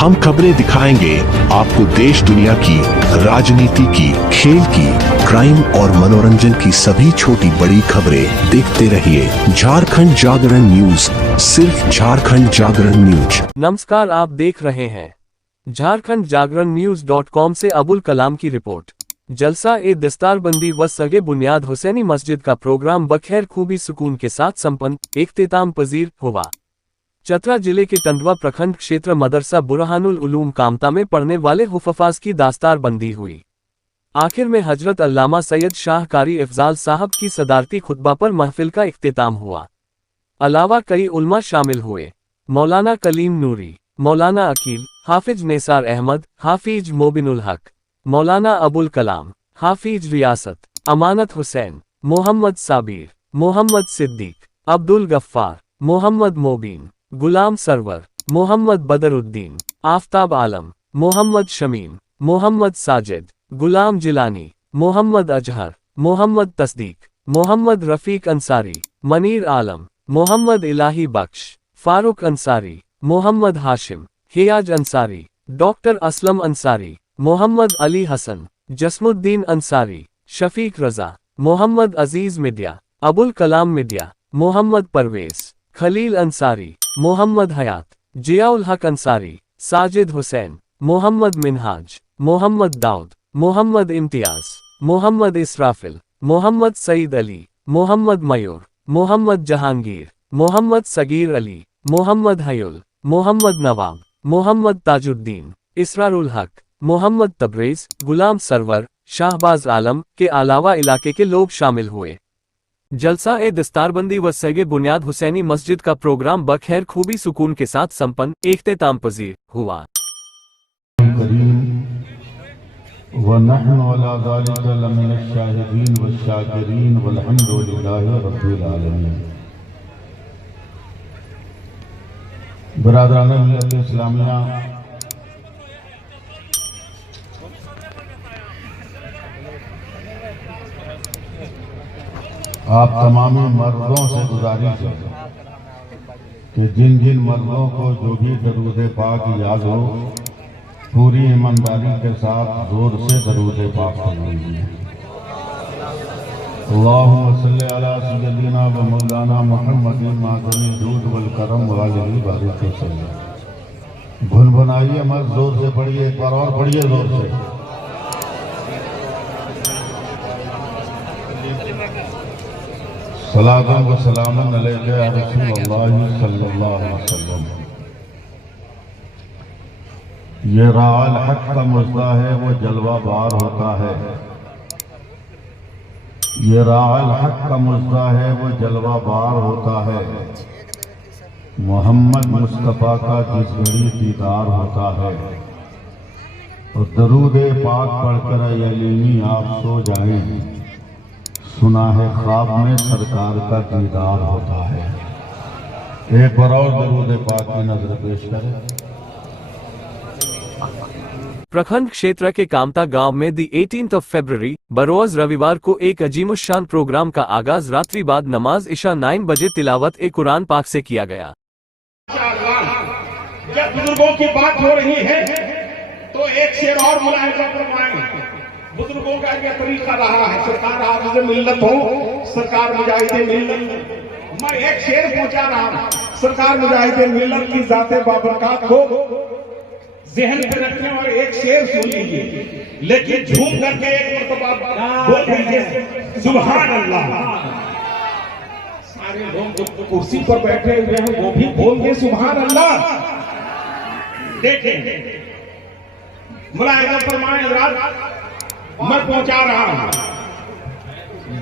हम खबरें दिखाएंगे आपको देश दुनिया की, राजनीति की, खेल की, क्राइम और मनोरंजन की सभी छोटी बड़ी खबरें। देखते रहिए झारखंड जागरण न्यूज, सिर्फ झारखंड जागरण न्यूज। नमस्कार, आप देख रहे हैं झारखंड जागरण न्यूज.com से अबुल कलाम की रिपोर्ट। जलसा ए दस्तारबंदी व सगे बुनियाद हुसैनी मस्जिद का प्रोग्राम बखैर खूबी सुकून के साथ संपन्न, इख्तिताम पजीर हुआ। चतरा जिले के टंडवा प्रखंड क्षेत्र मदरसा बुरहानुल उलूम कामता में पढ़ने वाले हुफ़ाज़ की दास्तारबंदी हुई। आखिर में हजरत अल्लामा सैयद शाह कारी इफ़ज़ाल साहब की सदारती खुतबा पर महफिल का इख्तिताम हुआ। अलावा कई उलमा शामिल हुए। मौलाना कलीम नूरी, मौलाना अकील, हाफिज नेसार अहमद, हाफिज मोबिनुल हक, मौलाना अबुल कलाम, हाफिज रियासत, अमानत हुसैन, मोहम्मद साबिर, मोहम्मद सिद्दीक, अब्दुल गफ्फार, मोहम्मद मोबीन, गुलाम सरवर, मोहम्मद बदरुद्दीन, आफ्ताब आलम, मोहम्मद शमीम, मोहम्मद साजिद, गुलाम जिलानी, मोहम्मद अजहर, मोहम्मद तस्दीक, मोहम्मद रफ़ीक अंसारी, मनीर आलम, मोहम्मद इलाही बख्श, फारूक अंसारी, मोहम्मद हाशिम, हियाज अंसारी, डॉक्टर असलम अंसारी, मोहम्मद अली हसन, जस्मुद्दीन अंसारी, शफीक रजा, मोहम्मद अजीज मिडिया, अबुल कलाम मिडिया, मोहम्मद परवेज, खलील अंसारी, मोहम्मद हयात, जियाउल हक अंसारी, साजिद हुसैन, मोहम्मद मिनहाज, मोहम्मद दाऊद, मोहम्मद इम्तियाज, मोहम्मद इसराफिल, मोहम्मद सईद अली, मोहम्मद मयूर, मोहम्मद जहांगीर, मोहम्मद सगीर अली, मोहम्मद हयुल, मोहम्मद नवाब, मोहम्मद ताजुद्दीन, इसरारुल हक, मोहम्मद तबरेज, गुलाम सरवर, शाहबाज आलम के अलावा इलाके के लोग शामिल हुए। जलसा ए दस्तारबंदी व सगे बुनियाद हुसैनी मस्जिद का प्रोग्राम बखैर खूबी सुकून के साथ संपन्न, इख्तिताम पजीर हुआ। वनहनु अला ज़ालिका लमिनश शाहिदीन वश्शाकिरीन वल्हम्दुलिल्लाहि रब्बिल आलमीन। बिरादरान मिल्लत इस्लामिया, आप तमाम मर्दों से गुजारिश है कि जिन जिन मर्दों को जो भी दरूद पाक याद हो, पूरी ईमानदारी के साथ जोर से दरूद पाक पढ़िए। अल्लाहुम्मा सल्ली अला सय्यदिना व मौलाना मुहम्मदिन मादनी दूध वल करम वालिही बारिक वसल्लम। भुनभुनाइए मत, जोर से पढ़िए, एक बार और पढ़िए जोर से। सलातन व सलामन अलैका या रसूलल्लाह सल्लल्लाहु अलैहि वसल्लम। ये राल हक का मुजदा है, वो जलवा बार होता है। ये राल हक का मुजदा है, वो जलवा बार होता है। मोहम्मद मुस्तफ़ा का जिस घड़ी दीदार होता है, और दरूद पाक पढ़कर यलीनी आप सो जाएं, सुना है ख्वाब में सरकार का दीदार होता है। एक बार और दरूद पाक की नजर पेश करें। प्रखंड क्षेत्र के कामता गांव में दी 18 फरवरी बरोज रविवार को एक अजीमुशान प्रोग्राम का आगाज रात्रि बाद नमाज इशा 9 बजे तिलावत ए कुरान पाक से किया गया। जब बुजुर्गों की बात हो रही है तो एक शेर और मुलाहिजा फरमाएं। बुजुर्गों का यह तरीका रहा है, सरकार हाफिज़ मिल्लत हो, सरकार मुजाहिद मिल्लत। मैं एक शेर पहुंचा रहा हूं, सरकार मुजाहिद मिल्लत की जाते बाबरकात को जहन पे रखने और एक शेर सुन लीजिए, लेकिन झूम करके एक मरतबा बोल दीजिए सुभान अल्लाह। सारे लोग जो कुर्सी पर बैठे हुए हैं वो भी बोल सुभान अल्लाह। देखें मुलाहिजा फरमाएं हज़रात, मैं पहुंचा रहा हूं।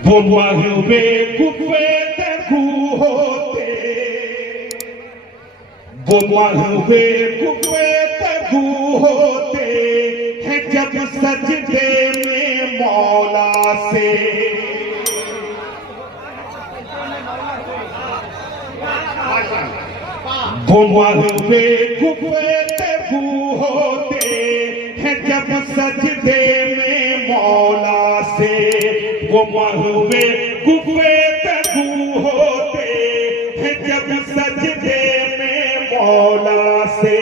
वो महवे कुफे तकू होते, वो महवे कुफे तकू होते हैं जब सजदे में मौला से। वो महवे कुफे तकू होते हैं जब सजदे में मौला से। वो महवे कुफे तकू होते हैं जब सजदे में मौला से।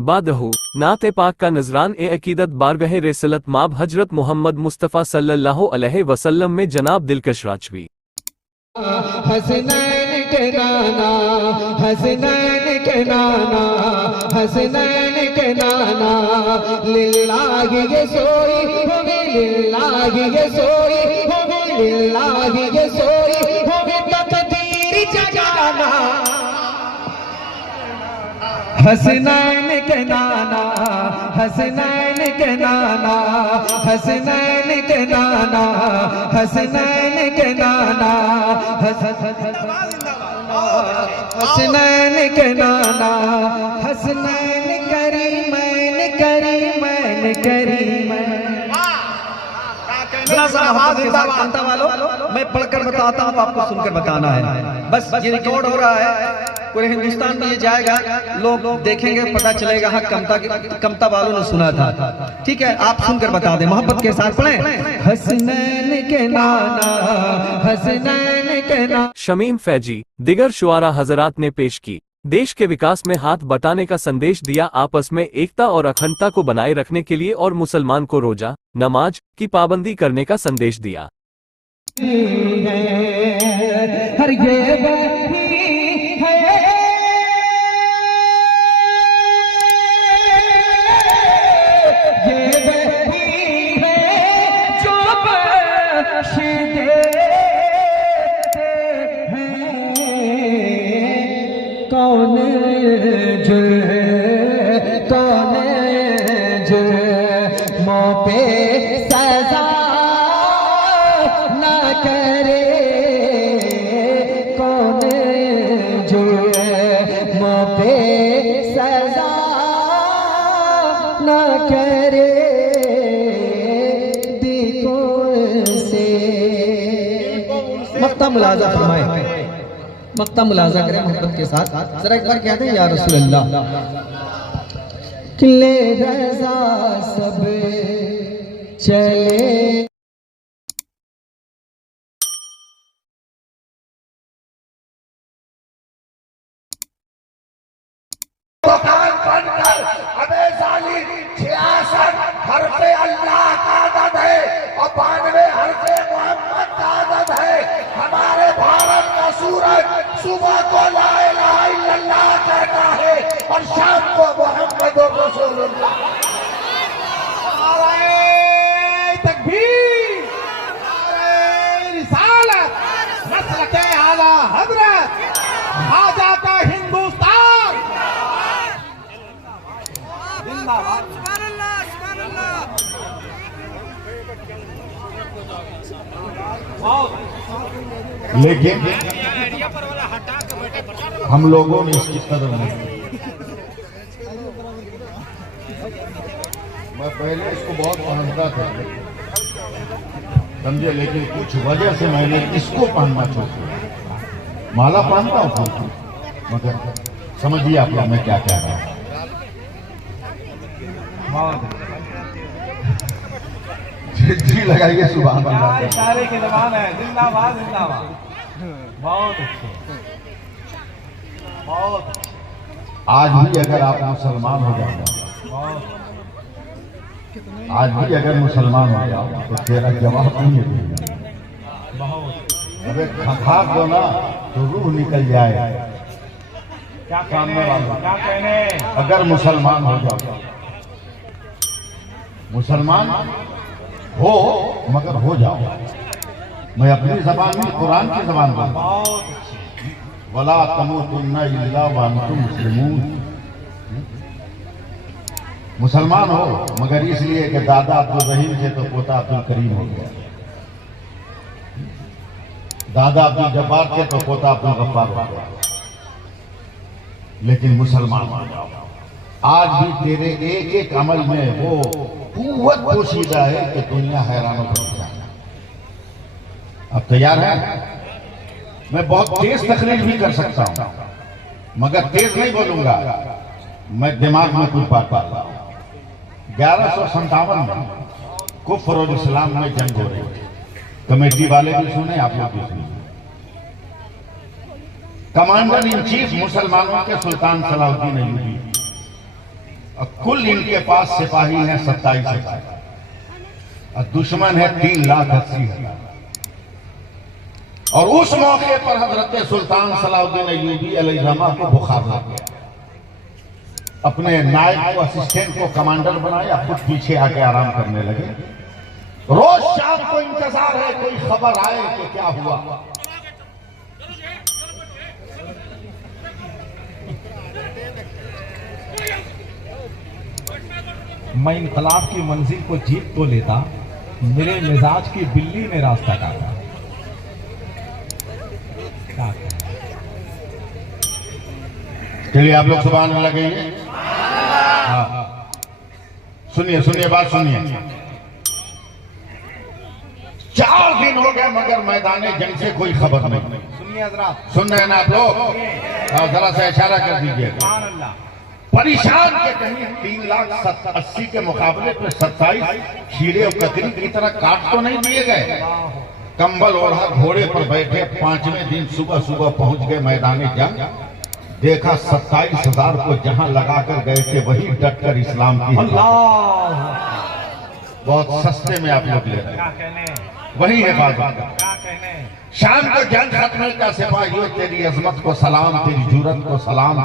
बादहू नात पाक का नजरान ए अकीदत बारगह रसलत माब हजरत मोहम्मद मुस्तफ़ा सल्लल्लाहु अलैहि वसल्लम में जनाब दिलकश राजवी। हसनैन के नाना, हसनैन के नाना, हसनैन के नाना, लिल्लाहि ये सोई होगी, लिल्लाहि ये सोई होगी, लिल्लाहि ये सोई होगी, तकदीर जगाना। हसनैन के नाना, हसनैन के नाना, हसनैन के नाना, हसनैन के नाना, हसनैन के नाना, हसनैन करीमैन, करीमैन, करीमैन। जनता वालों, मैं पढ़कर बताता हूँ, आपको सुनकर बताना है। बस ये रिकॉर्ड हो रहा है, पूरे हिंदुस्तान में ये जाएगा, लोग देखेंगे, पता चलेगा हाँ कमता वालों ने सुना था। ठीक है, आप सुनकर बता दें, मोहब्बत के साथ पढ़ें। हसनैन के नाना, हसनैन के नाना। शमीम फैजी दिगर शुआरा हजरात ने पेश की। देश के विकास में हाथ बटाने का संदेश दिया, आपस में एकता और अखंडता को बनाए रखने के लिए और मुसलमान को रोजा नमाज की पाबंदी करने का संदेश दिया। हर ये वही है, ये वही है जो बख्श देते हैं। कौन जुर्मों पे सजा न करे, कौन जुर्मों पे सजा न करे, देखो से मक्ता मुलाजा फरमाए, मक्ता मुलाजा करें मोहब्बत के साथ। जरा एक बार कहते हैं या रसूल अल्लाह, ले रज़ा सब चले। दुकान बनकर अबे जालिम 66 हरफे अल्लाह का आदत है और 92 हरफे मोहम्मद का आदत है। हमारे भारत का सूरज सुबह को ला इलाहा इल्लल्लाह कहता है और शाम को मोहम्मद रसूलुल्लाह। नारे तकबीर, नारे रिसालत, नस्ल के आला हजरत खाजा का हिंदुस्तान जिंदाबाद। लेकिन हम लोगों ने इसकी कदर नहीं की। मैं पहले इसको बहुत पहनता था, समझे, लेकिन कुछ वजह से मैंने इसको पहनना छोड़ दिया। माला पहनता हूँ मगर समझिए आप लोग मैं क्या कह रहा हूँ। जी लगाइए, सुबह इशारे की जबान है। जिंदाबाद, जिंदाबाद। बहुत अच्छे, बहुत अच्छे। आज भी अगर आप मुसलमान हो जाओ, आज भी अगर मुसलमान हो जाओ तो तेरा जवाब नहीं है। अबे खा दो ना तो रूह निकल जाए। क्या सामने वाला क्या कहने, अगर मुसलमान हो जाओ, मुसलमान हो मगर हो जाओ। मैं अपनी जबान में कुरान की जबान बोलता हूं, वला तमूतुन्ना इल्ला व अंतुम मुस्लिमून। मुसलमान हो मगर इसलिए कि दादा अब्दुल रहीम से तो पोता अब्दुल करीम हो गया, दादा अब्दुल जब्बार से तो पोता अब्दुल गफ्फार हो गया। लेकिन मुसलमान हो जाओ, आज भी तेरे एक एक अमल में वो कुव्वत पोशीदा है कि दुनिया हैरान हो जाए। अब तैयार है? मैं बहुत तेज तकरीर भी कर सकता हूं मगर तेज नहीं बोलूंगा, मैं दिमाग में कुछ बात पाता हूं। 1157 में कुफ्र और इस्लाम में जंग हो रही थी। कमेटी वाले भी सुने, आप लोग भी सुने। कमांडर इन चीफ मुसलमानों के सुल्तान सलाहुद्दीन अय्यूबी और कुल इनके पास सिपाही हैं 27,000 और दुश्मन है 3,80,000। और उस मौके पर हजरत सुल्तान सलाउद्दीन अय्यूबी अलैहिर्रहमा को बुखार लग गया। अपने नायब को, असिस्टेंट को कमांडर बनाया, खुद पीछे आके आराम करने लगे। रोज शाम को इंतजार है कोई खबर आए कि क्या हुआ। मैं इनकलाब की मंजिल को जीत तो लेता, मेरे मिजाज की बिल्ली ने रास्ता काटा। चलिए आप लोग सुभान अल्लाह कहिए। सुनिए सुनिए बात सुनिए। 4 दिन हो गए मगर मैदाने जंग से कोई खबर नहीं। सुनिए हजरात, सुन रहे हैं ना आप लोग? जरा सा इशारा कर दीजिए। परेशान के कहीं 3,80,000 के मुकाबले पे 27 खीरे और ककड़ी की तरह काट तो नहीं दिए गए। कंबल ओढ़ा घोड़े पर बैठे 5वें दिन सुबह सुबह पहुंच गए मैदाने जंग। देखा 27,000 को जहां लगाकर गए थे वही डटकर इस्लाम की बहुत सस्ते में आप लोग ले रहे हैं। वही है बात। शाम को जंग खत्म का सिपाहियों तेरी अजमत को सलाम, तेरी जुरत को सलाम,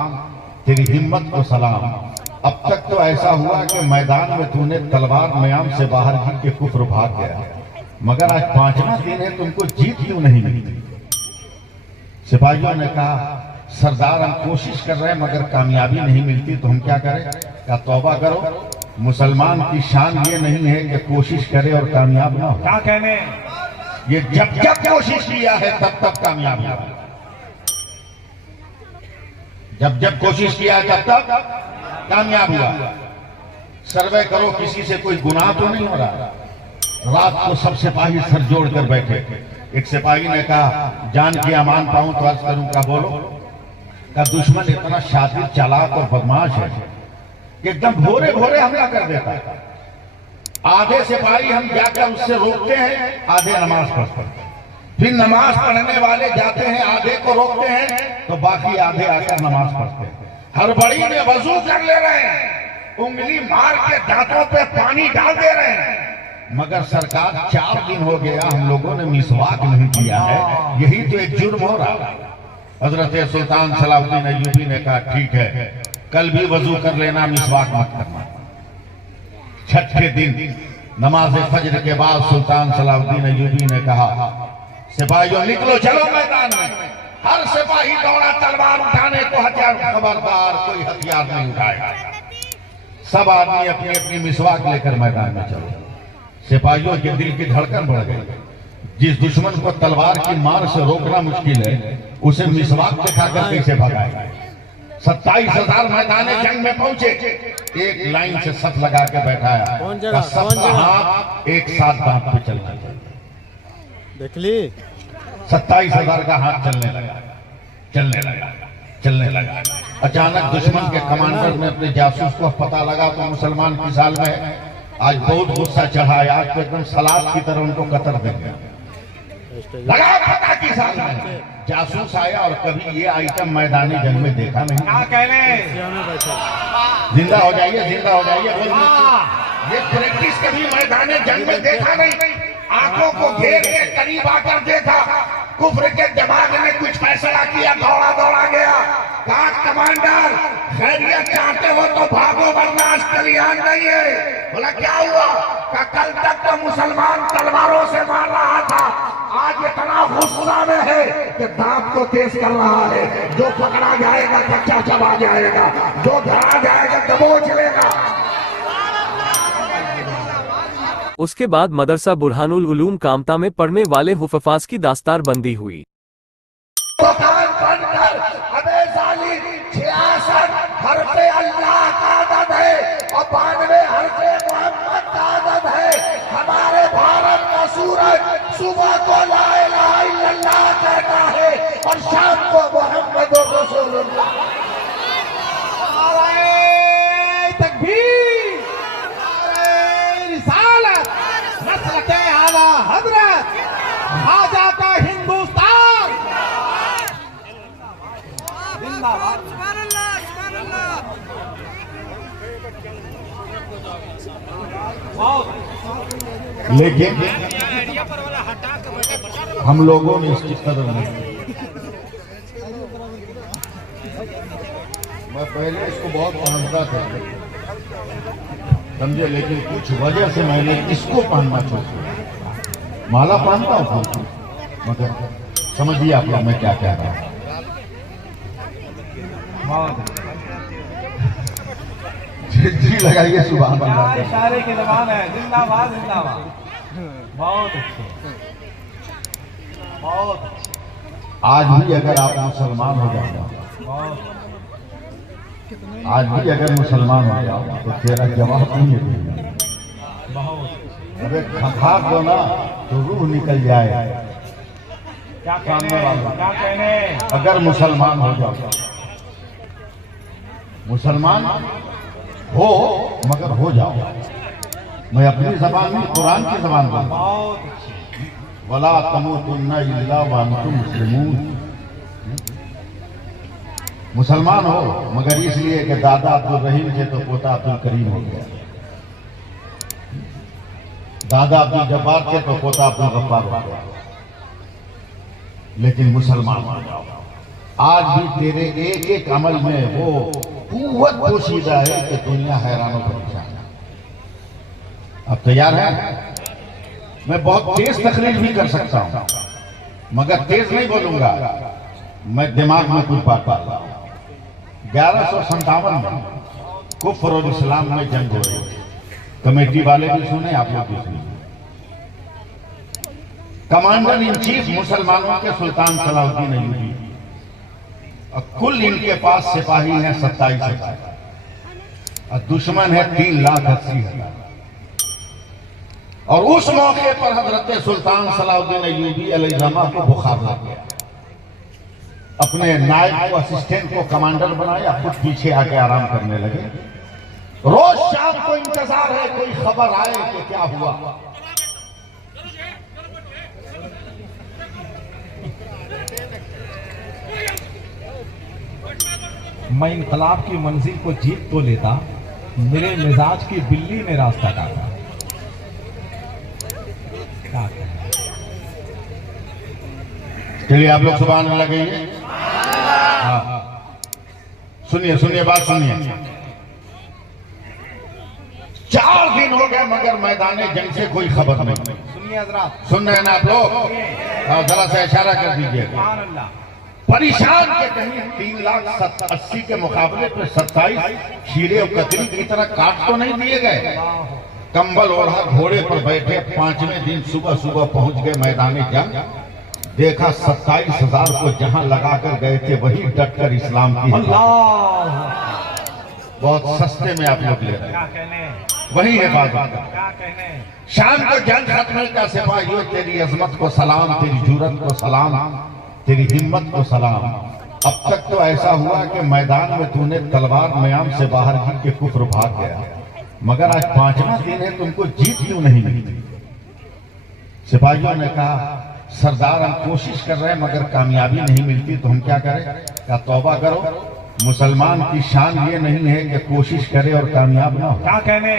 तेरी हिम्मत को सलाम। अब तक तो ऐसा हुआ कि मैदान में तूने तलवार मयाम से बाहर गिर के कुफ्र भाग गया, मगर आज 5वां दिन है, तुमको जीत क्यों नहीं मिलती? सिपाहियों ने कहा सरदार हम कोशिश कर रहे हैं मगर कामयाबी नहीं मिलती, तो हम क्या करें? क्या तौबा करो, मुसलमान की शान ये नहीं है कि कोशिश करे और कामयाब ना हो। क्या कहने, ये जब जब कोशिश किया है तब तब कामयाब हुआ। जब जब कोशिश किया है तब तब कामयाब हुआ। सर्वे करो किसी से कोई गुनाह तो नहीं हो रहा। रात को सब सिपाही सर जोड़ कर बैठे। एक सिपाही ने कहा जान की अमान पाऊं तो अर्ज करूं। क्या बोलो? का दुश्मन इतना शातिर, चालाक और बदमाश है कि एकदम भोरे भोरे हमला कर देता है। आधे सिपाही हम जाकर उससे रोकते हैं, आधे नमाज पढ़ते हैं। फिर नमाज पढ़ने वाले जाते हैं, आधे को रोकते हैं, तो बाकी आधे आकर नमाज पढ़ते हैं। हड़बड़ी में वजू कर ले रहे हैं, उंगली मार के दांतों पे पानी डाल दे रहे हैं। मगर सरकार 4 दिन हो गया हम लोगों ने मिसवाक नहीं किया है, यही तो एक जुर्म हो रहा है। हजरत सुल्तान सलाउद्दीन अय्यूबी ने कहा ठीक है, कल भी वजू कर लेना, मिसवाक मत करना। 6ठे दिन नमाज फजर के बाद सुल्तान सलाउद्दीन अय्यूबी ने कहा सिपाहियों निकलो, चलो मैदान में। हर सिपाही दौड़ा तलवार उठाने को, हथियार, खबरदार कोई हथियार नहीं उठाएगा। सब आदमी अपनी अपनी मिसवाक लेकर मैदान में चले। सिपाहियों के दिल की धड़कन बढ़ गई। जिस दुश्मन को तलवार की मार से रोकना मुश्किल है, उसे मिसवाक दिखाकर कैसे भगाएगा? 27,000 मैदाने जंग में पहुंचे। एक लाइन से सब लगा के बैठाया, सबका हाथ एक साथ दांत पे चलना चाहिए। देख ली 27,000 का हाथ चलने लगा, चलने लगा, चलने लगा। अचानक दुश्मन के कमांडर ने अपने जासूस को पता लगा तो मुसलमान की साल में आज बहुत गुस्सा चढ़ा है, आज तो एकदम सलाद की तरह उनको कतर देंगे। लगा पता की साल में जासूस आया और कभी ये आइटम मैदानी जंग में देखा नहीं। क्या कहने, जिंदा हो जाइए, जिंदा हो जाइए। ये प्रैक्टिस कभी मैदानी जंग में देखा नहीं। आंखों को घेर के करीब आकर देखा, कुफ्र के दिमाग में कुछ फैसला किया, दौड़ा दौड़ा गया। कहा कमांडर खैरियत चाहते हो तो भागो, वरना आज कल्याण नहीं है। बोला क्या हुआ? का कल तक तो मुसलमान तलवारों से मार रहा था, आज इतना गुस्सा में है कि दांत को तेज कर रहा है। जो पकड़ा जाएगा कच्चा चबा जाएगा, जो धरा जाएगा दबोच लेगा। उसके बाद मदरसा बुरहानुल उलूम कामता में पढ़ने वाले हुफ़ाज़ की दास्तार बंदी हुई। दुकान बंद कर, अबे जालिम 66 हरफे अल्लाह का आदत है और 92 हरफे मोहम्मद का आदत है। हमारे भारत का सूरज सुबह को ला इलाहा इल्लल्लाह कहता है और शाम को मोहम्मद रसूलुल्लाह। तकबीर, रिसालत, नस्ल के आला हजरत, खाजा का हिंदुस्तान, लेकिन हम लोगों ने इसकी कदर नहीं की। मैं पहले इसको बहुत पहनता था, समझे, लेकिन कुछ वजह से मैंने इसको पहनना छोड़ दिया। माला पहनता हूँ मगर समझिए आप लोग मैं क्या कह रहा हूँ। जी लगाइए सुभान अल्लाह। इशारे की जबान है। जिंदाबाद जिंदाबाद। बहुत अच्छे, बहुत अच्छे। आज भी अगर आप मुसलमान हो जाओ, आज भी अगर मुसलमान हो जाओ तो तेरा जवाब नहीं है। अरे खखा दो ना तो रूह निकल जाए। क्या कहने वाले, क्या कहने। अगर मुसलमान हो जाओ, मुसलमान हो मगर हो जाओ। मैं अपनी जबान में कुरान की जबान बोल रहा हूं। बहुत अच्छे। वला तमूतुन्ना इल्ला व अंतुम मुस्लिमून। मुसलमान हो मगर इसलिए कि दादा अब्दुल रहीम से तो पोता अब्दुल करीम हो गया, दादा अब्दुल जब्बार से तो पोता अब्दुल गफ्फार हो गया। लेकिन मुसलमान हो जाओ। आज भी तेरे एक एक अमल में वो कुव्वत पोशीदा है कि दुनिया हैरानों परेशान है। अब तैयार है? मैं बहुत तेज तकरीर भी कर सकता हूं मगर तेज नहीं बोलूंगा। मैं दिमाग में कुछ बात पा रहा हूं। 1157 में कुफ्र और इस्लाम में जंग हो रही थी। कमेटी वाले भी सुने, आप लोग भी सुने। कमांडर इन चीफ मुसलमानों के सुल्तान सलाउद्दीन अय्यूबी, और कुल इनके पास सिपाही हैं 27,000 और दुश्मन है 3,80,000। और उस मौके पर हजरत सुल्तान सलाउद्दीन अय्यूबी अलैहिस्सलाम को बुखार लग गया। अपने नायब को, असिस्टेंट को कमांडर बनाया, खुद पीछे आके आराम करने लगे। रोज शाम को इंतजार है कोई खबर आए कि क्या हुआ। मैं इनकलाब की मंजिल को जीत तो लेता, मेरे मिजाज की बिल्ली ने रास्ता काटा। क्या कहें? चलिए आप लोग सुभान अल्लाह कहिए। हाँ सुनिए सुनिए, बात सुनिए। 4 दिन हो गए मगर मैदाने जंग से कोई खबर नहीं। सुनिए हजरात, सुन रहे हैं ना आप लोग? हाँ, जरा सा इशारा कर दीजिए। सुभान अल्लाह। परेशान के कहीं 3,80,000 के मुकाबले पे 27 खीरे और कतरी की तरह काट तो नहीं दिए गए। कंबल ओढ़ा घोड़े पर बैठे 5वें दिन सुबह सुबह पहुंच गए मैदान जंग। देखा 27,000 को जहां लगाकर गए थे वही डटकर इस्लाम की बहुत सस्ते में आप लोग ले रहे क्या हैं। कहने, वही है बात। क्या कहने। शाम को जंग खत्म का सिपाहियों, तेरी अजमत को सलाम, तेरी जुरत को सलाम, तेरी हिम्मत को सलाम। अब तक तो ऐसा हुआ कि मैदान में तूने तलवार मयाम से बाहर गिर के कुफ्र भाग गया, मगर आज 5वां दिन है, तुमको जीत क्यों नहीं मिलती? सिपाहियों ने कहा सरदार हम कोशिश कर रहे हैं मगर कामयाबी नहीं मिलती, तो हम क्या करें? क्या तौबा करो। मुसलमान की शान ये नहीं है कि कोशिश करे और कामयाब ना हो। क्या कहने।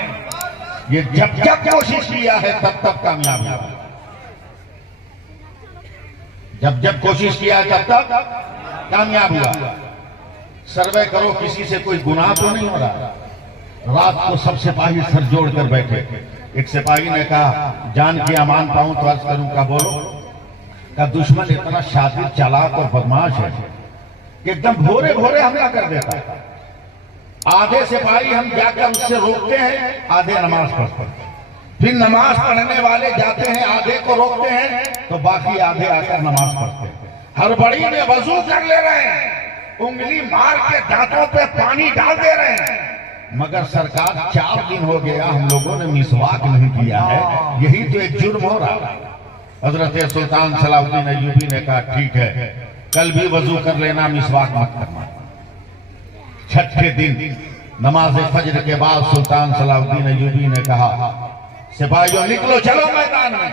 ये जब जब कोशिश किया है तब तब कामयाब हुआ। जब जब कोशिश किया तब तब कामयाब हुआ। सर्वे करो किसी से कोई गुनाह तो नहीं हो रहा। रात को सब सिपाही सर जोड़ कर बैठे। एक सिपाही ने कहा जान की अमान पाऊं तो अर्ज करूं, क्या बोलो? का दुश्मन इतना शातिर, चालाक और बदमाश है कि एकदम भोरे भोरे हमला कर देता है। आधे सिपाही हम जाकर उससे रोकते हैं, आधे नमाज पढ़ते हैं। फिर नमाज पढ़ने वाले जाते हैं, आधे को रोकते हैं, तो बाकी आधे आकर नमाज पढ़ते हैं। हड़बड़ी में वजू कर ले रहे हैं, उंगली मार के दांतों पे पानी डाल दे रहे हैं, मगर सरकार 4 दिन हो गया हम लोगों ने मिसवाक नहीं किया है। यही तो एक जुर्म हो रहा है। हजरत सुल्तान सलाउद्दीन अय्यूबी ने कहा ठीक है, कल भी वजू कर लेना, मिसवाक मत करना। 6ठे दिन नमाज फजर के बाद सुल्तान सलाउद्दीन अय्यूबी ने कहा सिपाहियों निकलो, चलो मैदान में।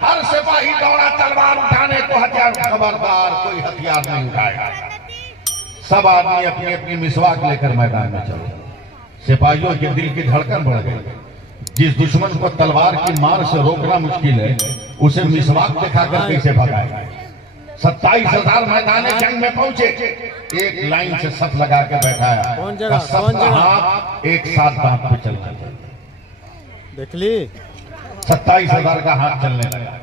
हर सिपाही दौड़ा तलवार उठाने को, हथियार, खबरदार कोई हथियार नहीं उठाएगा। सब आदमी अपनी अपनी मिसवाक लेकर मैदान में चले। सिपाहियों के दिल की धड़कन बढ़ गई। जिस दुश्मन को तलवार की मार से रोकना मुश्किल है, उसे मिसवाक दिखाकर कैसे भगाए। 27,000 मैदान जंग में पहुंचे, एक लाइन से सफ लगा के बैठाया। कौन जगह? सबका हाथ एक साथ दांत पे चलना चाहिए। देख ली 27,000 का हाथ चलने लगा,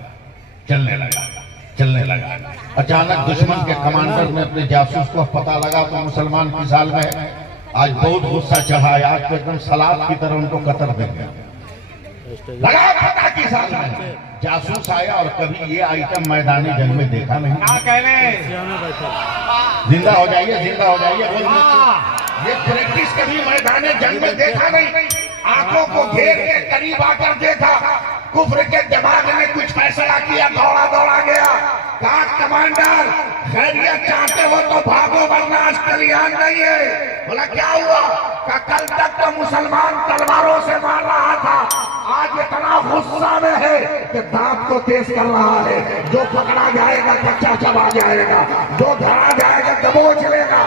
चलने लगा, चलने लगा। अचानक दुश्मन के कमांडर ने अपने जासूस को पता लगा तो मुसलमान की साल में आज बहुत गुस्सा चढ़ा है। आज तो एकदम सलाद की तरह उनको कतर देंगे। लगा पता की साल में जासूस आया और कभी ये आइटम मैदानी जंग में देखा नहीं। जिंदा हो जाइए, जिंदा हो जाइए। ये प्रैक्टिस कभी मैदानी जंग में देखा नहीं। आंखों को घेर के करीब आकर देखा, कुफ्र के दिमाग में कुछ फैसला किया, दौड़ा दौड़ा गया। कहा कमांडर खैरियत चाहते हो तो भागो वरना आज कल्याण नहीं है। बोला क्या हुआ? कल तक तो मुसलमान तलवारों से मार रहा था, आज इतना गुस्सा में है कि दांत को तेज कर रहा है। जो पकड़ा जाएगा कच्चा चबा जाएगा, जो धरा जाएगा दबोच लेगा।